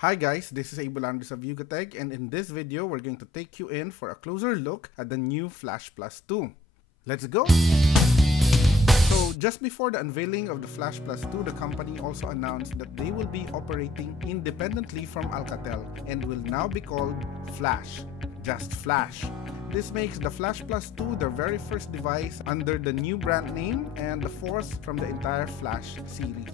Hi guys, this is Abel Andres of Yugatech, and in this video we're going to take you in for a closer look at the new Flash Plus 2. Let's go! So just before the unveiling of the Flash Plus 2, the company also announced that they will be operating independently from Alcatel and will now be called Flash. Just Flash. This makes the Flash Plus 2 their very first device under the new brand name and the fourth from the entire Flash series.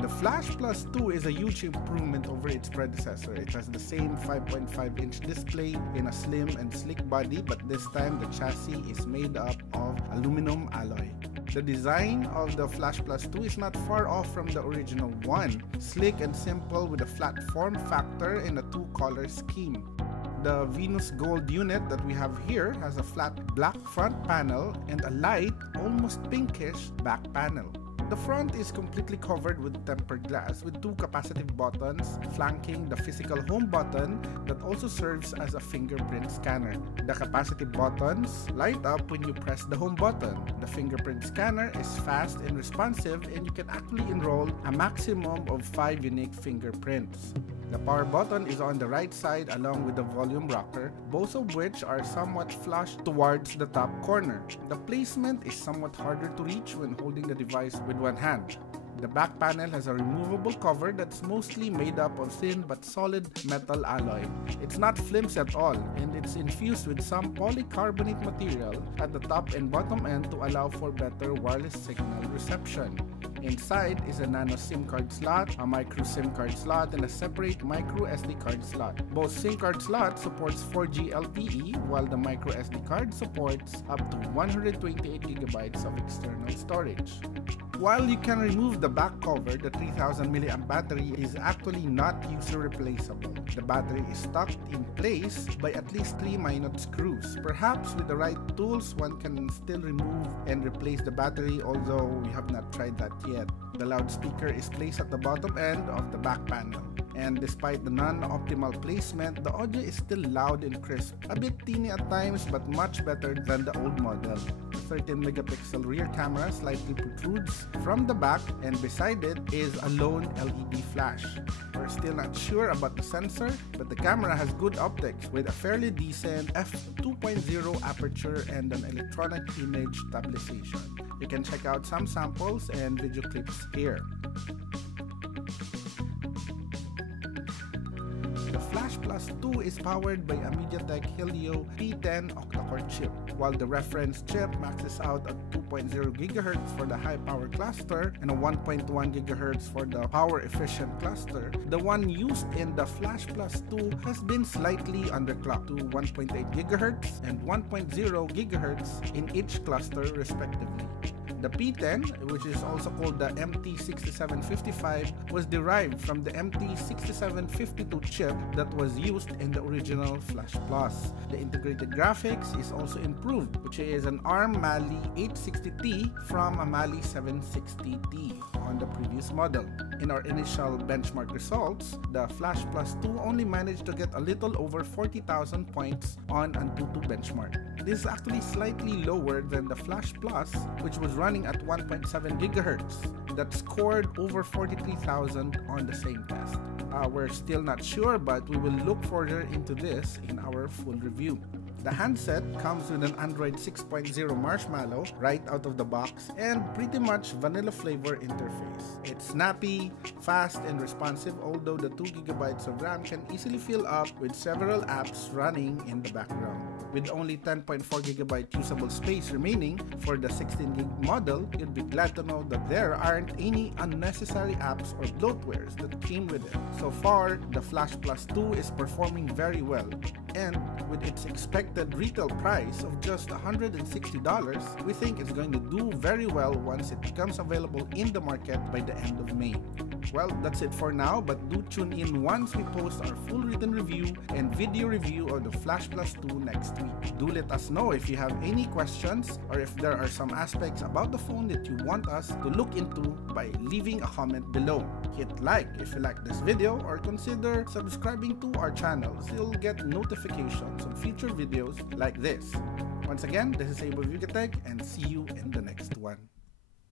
The Flash Plus 2 is a huge improvement over its predecessor. It has the same 5.5-inch display in a slim and sleek body, but this time the chassis is made up of aluminum alloy. The design of the Flash Plus 2 is not far off from the original one, sleek and simple with a flat form factor and a two-color scheme. The Venus Gold unit that we have here has a flat black front panel and a light, almost pinkish back panel. The front is completely covered with tempered glass with two capacitive buttons flanking the physical home button that also serves as a fingerprint scanner. The capacitive buttons light up when you press the home button. The fingerprint scanner is fast and responsive, and you can actually enroll a maximum of 5 unique fingerprints. The power button is on the right side along with the volume rocker, both of which are somewhat flush towards the top corner. The placement is somewhat harder to reach when holding the device with one hand. The back panel has a removable cover that's mostly made up of thin but solid metal alloy. It's not flimsy at all, and it's infused with some polycarbonate material at the top and bottom end to allow for better wireless signal reception. Inside is a nano SIM card slot, a micro SIM card slot, and a separate micro SD card slot. Both SIM card slots supports 4G LTE, while the micro SD card supports up to 128GB of external storage. While you can remove the back cover, the 3000 mAh battery is actually not user replaceable. The battery is stuck in place by at least 3 minute screws. Perhaps with the right tools, one can still remove and replace the battery, although we have not tried that yet. The loudspeaker is placed at the bottom end of the back panel. And despite the non-optimal placement, the audio is still loud and crisp. A bit teeny at times, but much better than the old model. The 13-megapixel rear camera slightly protrudes from the back, and beside it is a lone LED flash. We're still not sure about the sensor, but the camera has good optics with a fairly decent f2.0 aperture and an electronic image stabilization. You can check out some samples and video clips here. The Flash Plus 2 is powered by a MediaTek Helio P10 octa-core chip. While the reference chip maxes out at 2.0 GHz for the high-power cluster and a 1.1 GHz for the power-efficient cluster, the one used in the Flash Plus 2 has been slightly underclocked to 1.8 GHz and 1.0 GHz in each cluster respectively. The P10, which is also called the MT6755, was derived from the MT6752 chip that was used in the original Flash Plus. The integrated graphics is also improved, which is an ARM Mali 860T from a Mali 760T on the previous model. In our initial benchmark results, the Flash Plus 2 only managed to get a little over 40,000 points on Antutu benchmark. This is actually slightly lower than the Flash Plus, which was running at 1.7 GHz, that scored over 43,000 on the same test. We're still not sure, but we will look further into this in our full review. The handset comes with an Android 6.0 Marshmallow right out of the box and pretty much vanilla flavor interface. It's snappy, fast, and responsive, although the 2GB of RAM can easily fill up with several apps running in the background. With only 10.4GB usable space remaining for the 16GB model, you'd be glad to know that there aren't any unnecessary apps or bloatwares that came with it. So far, the Flash Plus 2 is performing very well, and with its expected retail price of just $160, we think it's going to do very well once it becomes available in the market by the end of May. Well, that's it for now, but do tune in once we post our full written review and video review of the Flash Plus 2 next week. Do let us know if you have any questions or if there are some aspects about the phone that you want us to look into by leaving a comment below. Hit like if you like this video or consider subscribing to our channel so you'll get notifications on future videos like this. Once again, this is Abel Yugatech, and see you in the next one.